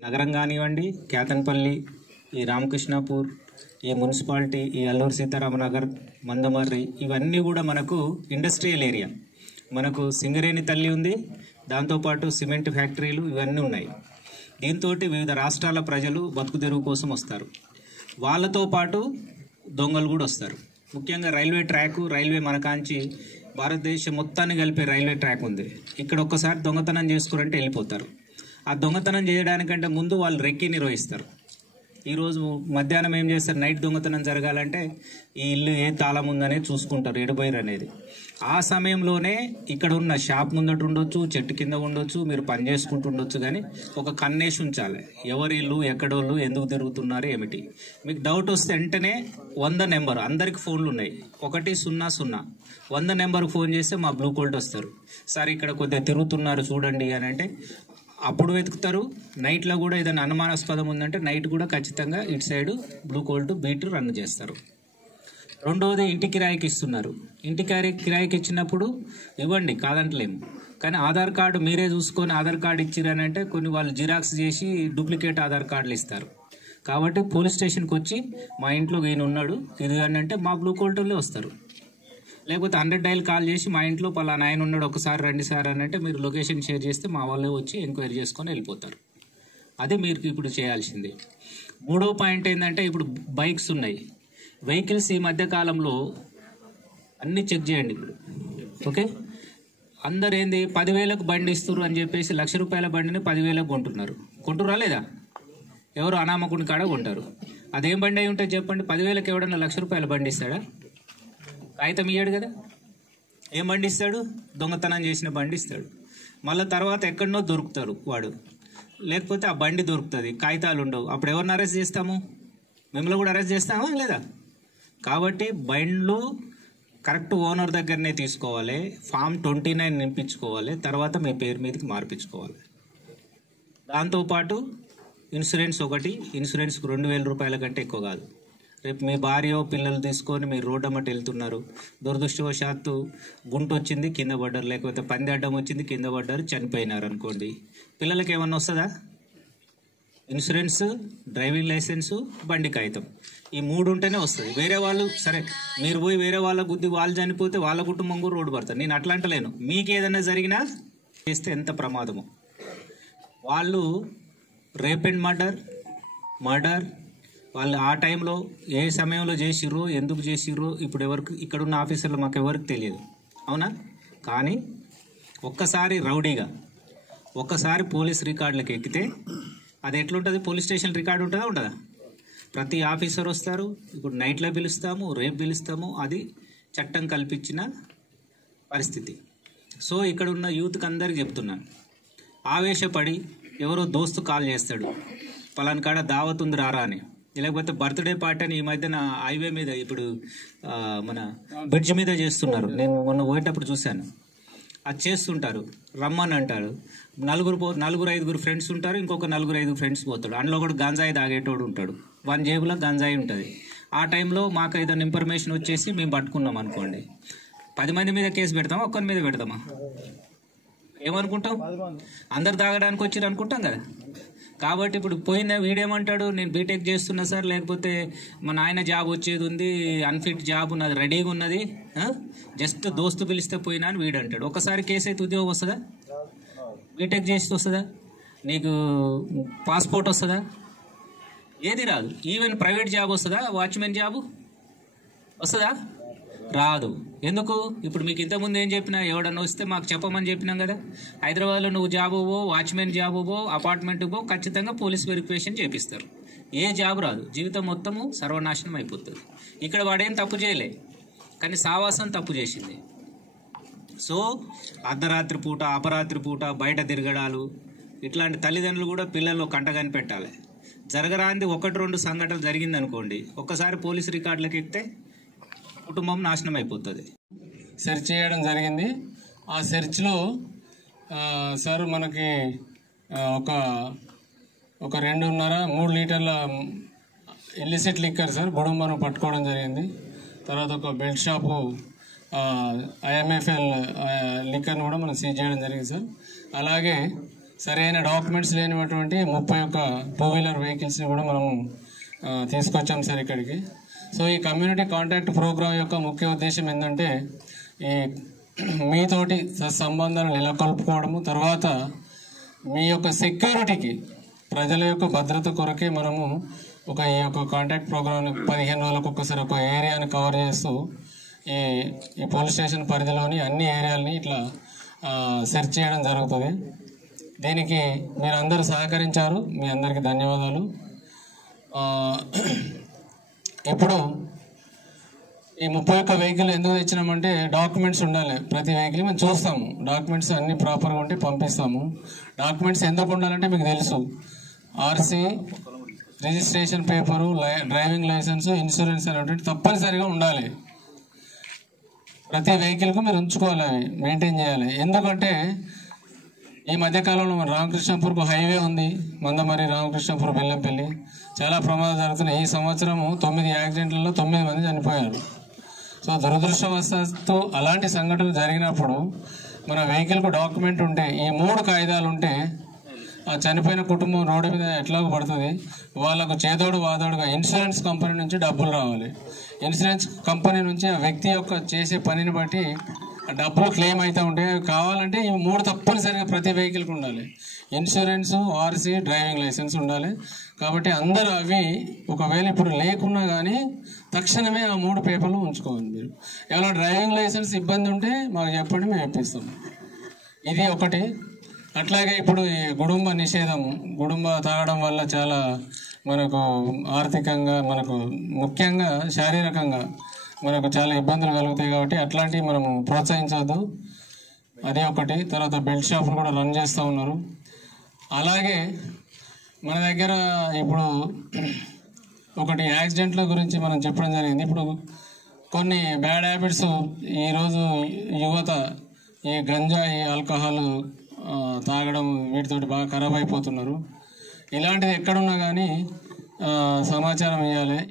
నగరం కానివ్వండి, కేతన్పల్లి, ఈ రామకృష్ణాపూర్, ఈ మున్సిపాలిటీ, ఈ అల్లూరు సీతారామనగర్, మందమర్రి, ఇవన్నీ కూడా మనకు ఇండస్ట్రియల్ ఏరియా. మనకు సింగరేణి తల్లి ఉంది, దాంతోపాటు సిమెంట్ ఫ్యాక్టరీలు ఇవన్నీ ఉన్నాయి. దీంతో వివిధ రాష్ట్రాల ప్రజలు బతుకు తెరువు కోసం వస్తారు. వాళ్ళతో పాటు దొంగలు కూడా వస్తారు. ముఖ్యంగా రైల్వే ట్రాకు, రైల్వే మనకాంచి భారతదేశం మొత్తాన్ని కలిపే రైల్వే ట్రాక్ ఉంది. ఇక్కడ ఒక్కసారి దొంగతనం చేసుకురంటే వెళ్ళిపోతారు. ఆ దొంగతనం చేయడానికంటే ముందు వాళ్ళు రెక్కి నిర్వహిస్తారు. ఈరోజు మధ్యాహ్నం ఏం చేస్తారు, నైట్ దొంగతనం జరగాలంటే ఈ ఇల్లు ఏ తాళం ఉందనే చూసుకుంటారు, ఎడబోయరు అనేది. ఆ సమయంలోనే ఇక్కడ ఉన్న షాప్ ముందట ఉండొచ్చు, చెట్టు కింద ఉండొచ్చు, మీరు పని చేసుకుంటూ ఉండొచ్చు, కానీ ఒక కన్నేసి ఉంచాలి. ఎవరి ఇల్లు, ఎక్కడోళ్ళు, ఎందుకు తిరుగుతున్నారు, ఏమిటి. మీకు డౌట్ వస్తే వెంటనే 100 నెంబర్, అందరికి ఫోన్లు ఉన్నాయి, 100 100 నెంబర్కి ఫోన్ చేస్తే మా బ్లూ కోల్ట్ వస్తారు. సార్ ఇక్కడ కొద్దిగా తిరుగుతున్నారు చూడండి అని అంటే అప్పుడు వెతుకుతారు. నైట్లో కూడా ఏదైనా అనుమానాస్పదం ఉందంటే నైట్ కూడా ఖచ్చితంగా ఇటు side blue Colt beat run చేస్తారు. రెండవది, ఇంటి కిరాయికి ఇస్తున్నారు. ఇంటి కిరాయికి ఇచ్చినప్పుడు ఇవ్వండి, కాదంటలేము, కానీ ఆధార్ కార్డు మీరే చూసుకొని ఆధార్ కార్డు ఇచ్చిరనంటే కొన్ని వాళ్ళు జిరాక్స్ చేసి డూప్లికేట్ ఆధార్ కార్డులు ఇస్తారు. కాబట్టి పోలీస్ స్టేషన్కి వచ్చి మా ఇంట్లో ఈయన ఉన్నాడు ఇది అని అంటే మా బ్లూ కోల్ట్లే వస్తారు. లేకపోతే 100 డైల్ కాల్ చేసి మా ఇంట్లో పలానా ఆయన ఉన్నాడు, ఒకసారి రండి సార్ అని అంటే మీరు లొకేషన్ షేర్ చేస్తే మా వాళ్ళే వచ్చి ఎంక్వైరీ చేసుకొని వెళ్ళిపోతారు. అది మీరు ఇప్పుడు చేయాల్సింది. మూడో పాయింట్ ఏంటంటే, ఇప్పుడు బైక్స్ ఉన్నాయి, వెహికల్స్ ఈ మధ్య కాలంలో అన్నీ చెక్ చేయండి ఇప్పుడు. ఓకే, అందరు ఏంది 10,000కు బండి ఇస్తారు అని చెప్పేసి ₹1,00,000 బండిని 10,000కు కొంటురా లేదా? ఎవరు అనామకుని కాడ కొంటారు. అదేం బండి అయి ఉంటుంది చెప్పండి? 10,000కి ఎవడన్నా ₹1,00,000 బండి ఇస్తాడా? కాగితం ఇయ్యాడు కదా. ఏం బండి ఇస్తాడు? దొంగతనం చేసిన బండి ఇస్తాడు. మళ్ళీ తర్వాత ఎక్కడనో దొరుకుతాడు వాడు, లేకపోతే ఆ బండి దొరుకుతుంది, కాగితాలు ఉండవు. అప్పుడు ఎవరిని అరెస్ట్ చేస్తాము? మిమ్మల్ని కూడా అరెస్ట్ చేస్తామా లేదా? కాబట్టి బండ్లు కరెక్ట్ ఓనర్ దగ్గరనే తీసుకోవాలి, ఫామ్ 29 నింపించుకోవాలి, తర్వాత మీ పేరు మీదకి మార్పించుకోవాలి. దాంతోపాటు ఇన్సూరెన్స్ ఇన్సూరెన్స్కి ₹2,000 కంటే ఎక్కువ కాదు. రేపు మీ భార్య పిల్లలు తీసుకొని మీరు రోడ్డు అమ్మటి వెళ్తున్నారు, దురదృష్టవశాత్తు గుంట వచ్చింది కింద పడ్డారు, లేకపోతే పంది అడ్డం వచ్చింది కింద పడ్డారు, చనిపోయినారు అనుకోండి, పిల్లలకి ఏమన్నా వస్తుందా? ఇన్సూరెన్స్, డ్రైవింగ్ లైసెన్సు, బండి కాగితం, ఈ 3 ఉంటేనే వస్తుంది. వేరే వాళ్ళు సరే మీరు పోయి వేరే వాళ్ళ గుద్ది వాళ్ళు చనిపోతే వాళ్ళ కుటుంబం కూడా రోడ్డు పడతారు. నేను అట్లా అంటలేను, మీకు ఏదైనా జరిగినా చేస్తే ఎంత ప్రమాదమో. వాళ్ళు రేప్ అండ్ మర్డర్ వాళ్ళు ఆ టైంలో ఏ సమయంలో చేసిర్రో, ఎందుకు చేసిర్రో ఇప్పుడు ఇక్కడున్న ఆఫీసర్లు మాకు ఎవరికి తెలియదు, అవునా? కానీ ఒక్కసారి రౌడీగా ఒక్కసారి పోలీస్ రికార్డులకు ఎక్కితే అది ఎట్లుంటుంది? పోలీస్ స్టేషన్ రికార్డు ఉంటుందా ఉండదా? ప్రతి ఆఫీసర్ వస్తారు. ఇప్పుడు నైట్లో పిలుస్తాము, రేపు పిలుస్తాము, అది చట్టం కల్పించిన పరిస్థితి. సో ఇక్కడ ఉన్న యూత్కి అందరికి చెప్తున్నాను, ఆవేశపడి ఎవరో దోస్తు కాల్ చేస్తాడు, పలానా కాడ దావత్ ఉంది రారా అని, లేకపోతే బర్త్డే పార్టీ అని ఈ మధ్యన హైవే మీద ఇప్పుడు మన బ్రిడ్జ్ మీద చేస్తున్నారు, నేను మొన్న పోయేటప్పుడు చూశాను. అది చేస్తుంటారు, రమ్మని అంటారు. 4-5 ఫ్రెండ్స్ ఉంటారు, ఇంకొక 4-5 ఫ్రెండ్స్ పోతాడు. అందులో కూడా గంజాయి తాగేటోడు ఉంటాడు, వాని జేబులో గంజాయి ఉంటుంది. ఆ టైంలో మాకు ఏదైనా ఇన్ఫర్మేషన్ వచ్చేసి మేము పట్టుకున్నాం అనుకోండి, 10 మంది మీద కేసు పెడతామా, ఒక్కరి మీద పెడతామా? ఏమనుకుంటాం? అందరు తాగడానికి వచ్చారు అనుకుంటాం కదా. కాబట్టి ఇప్పుడు పోయిన వీడేమంటాడు, నేను బీటెక్ చేస్తున్నా సార్, లేకపోతే మా నాయన జాబ్ వచ్చేది ఉంది, అన్ఫిట్ జాబ్ ఉన్నది, రెడీగా ఉన్నది, జస్ట్ దోస్తు పిలిస్తే పోయినా అని వీడు అంటాడు. ఒకసారి కేసు అయితే ఉద్యోగం వస్తుందా? బీటెక్ చేసి వస్తుందా? నీకు పాస్పోర్ట్ వస్తుందా? ఏది రాదు. ఈవెన్ ప్రైవేట్ జాబ్ వస్తుందా? వాచ్మెన్ జాబు వస్తుందా? రాదు. ఎందుకు? ఇప్పుడు మీకు ఇంతకుముందు ఏం చెప్పినా, ఎవడన్నా వస్తే మాకు చెప్పమని చెప్పినాం కదా. హైదరాబాద్లో నువ్వు జాబ్ పో, వాచ్మెన్ జాబ్ పో, అపార్ట్మెంట్ పో, ఖచ్చితంగా పోలీస్ వెరిఫికేషన్ చేపిస్తారు. ఏ జాబ్ రాదు, జీవితం మొత్తము సర్వనాశనం అయిపోతుంది. ఇక్కడ వాడేం తప్పు చేయలే, కానీ సావాసం తప్పు చేసింది. సో అర్ధరాత్రి పూట, అపరాత్రి పూట బయట తిరగడాలు, ఇట్లాంటి తల్లిదండ్రులు కూడా పిల్లల్లో కంటగాని పెట్టాలి. జరగరాంది 1-2 సంఘటనలు జరిగిందనుకోండి, ఒక్కసారి పోలీసు రికార్డులకు ఎక్కితే కుటుంబం నాశనం అయిపోతుంది. సెర్చ్ చేయడం జరిగింది. ఆ సెర్చ్లో సార్ మనకి ఒక 2.5-3 లీటర్ల ఇల్లిసిట్ లిక్కర్ సార్ బుడుంబను పట్టుకోవడం జరిగింది. తర్వాత ఒక బెల్ట్ షాపు IMFL లిక్కర్ను కూడా మనం సీజ్ చేయడం జరిగింది సార్. అలాగే సరైన డాక్యుమెంట్స్ లేనిటువంటి 31 టూ వీలర్ వెహికల్స్ని కూడా మనము తీసుకొచ్చాం సార్ ఇక్కడికి. సో ఈ కమ్యూనిటీ కాంటాక్ట్ ప్రోగ్రామ్ యొక్క ముఖ్య ఉద్దేశం ఏంటంటే ఈ మీతోటి సంబంధాలు నెలకొల్పుకోవడము, తర్వాత మీ యొక్క సెక్యూరిటీకి, ప్రజల యొక్క భద్రత కొరకే మనము ఈ యొక్క కాంటాక్ట్ ప్రోగ్రామ్ 15 రోజులకు ఒక్కసారి ఒక ఏరియాని కవర్ చేస్తూ ఈ పోలీస్ స్టేషన్ పరిధిలోని అన్ని ఏరియాలని ఇట్లా సెర్చ్ చేయడం జరుగుతుంది. దీనికి మీరు అందరూ సహకరించారు, మీ అందరికీ ధన్యవాదాలు. ఇప్పుడు ఈ 31 వెహికల్ ఎందుకు తెచ్చినామంటే డాక్యుమెంట్స్ ఉండాలి. ప్రతి వెహికల్ మేము చూస్తాము, డాక్యుమెంట్స్ అన్ని ప్రాపర్గా ఉంటే పంపిస్తాము. డాక్యుమెంట్స్ ఎందుకు ఉండాలంటే మీకు తెలుసు, RC, registration paper, driving licence, insurance అనేటువంటి తప్పనిసరిగా ఉండాలి. ప్రతి వెహికల్కు మీరు ఉంచుకోవాలి, అవి మెయింటైన్ చేయాలి. ఎందుకంటే ఈ మధ్యకాలంలో మన రామకృష్ణాపూర్కు హైవే ఉంది, మందమర్రి రామకృష్ణాపూర్ బెల్లంపల్లి, చాలా ప్రమాదాలు జరుగుతున్నాయి. ఈ సంవత్సరము 9 యాక్సిడెంట్లలో 9 మంది చనిపోయారు. సో దురదృష్టవశాత్తు అలాంటి సంఘటనలు జరిగినప్పుడు మన వెహికల్కు డాక్యుమెంట్ ఉంటే, ఈ 3 కాగితాలు ఉంటే ఆ చనిపోయిన కుటుంబం రోడ్డు మీద ఎట్లాగో పడుతుంది. వాళ్ళకు చేదోడు వాదోడుగా ఇన్సూరెన్స్ కంపెనీ నుంచి డబ్బులు రావాలి. ఇన్సూరెన్స్ కంపెనీ నుంచి ఆ వ్యక్తి యొక్క చేసే పనిని బట్టి డబ్బులు క్లెయిమ్ అవుతూ ఉంటాయి. కావాలంటే ఈ 3 తప్పనిసరిగా ప్రతి వెహికల్కి ఉండాలి. ఇన్సూరెన్స్, ఆర్సీ, డ్రైవింగ్ లైసెన్స్ ఉండాలి. కాబట్టి అందరూ అవి ఒకవేళ ఇప్పుడు లేకున్నా కానీ తక్షణమే ఆ 3 పేపర్లు ఉంచుకోవాలి. మీరు ఎవరైనా డ్రైవింగ్ లైసెన్స్ ఇబ్బంది ఉంటే మాకు చెప్పండి, మేము ఇప్పిస్తాం. ఇది ఒకటి. అట్లాగే ఇప్పుడు ఈ గుడుంబ నిషేధం, గుడుంబ తాగడం వల్ల చాలా మనకు ఆర్థికంగా, మనకు ముఖ్యంగా శారీరకంగా మనకు చాలా ఇబ్బందులు కలుగుతాయి. కాబట్టి అట్లాంటివి మనము ప్రోత్సహించవద్దు, అదే ఒకటి. తర్వాత బెల్ట్ షాపులు కూడా రన్ చేస్తూ ఉన్నారు. అలాగే మన దగ్గర ఇప్పుడు ఒకటి యాక్సిడెంట్ల గురించి మనం చెప్పడం జరిగింది. ఇప్పుడు కొన్ని బ్యాడ్ హ్యాబిట్స్ ఈరోజు యువత ఈ గంజాయి, ఆల్కహాల్ తాగడం, వీటితోటి బాగా ఖరాబ్ అయిపోతున్నారు. ఇలాంటిది ఎక్కడున్నా కానీ సమాచారం ఇవ్వాలి.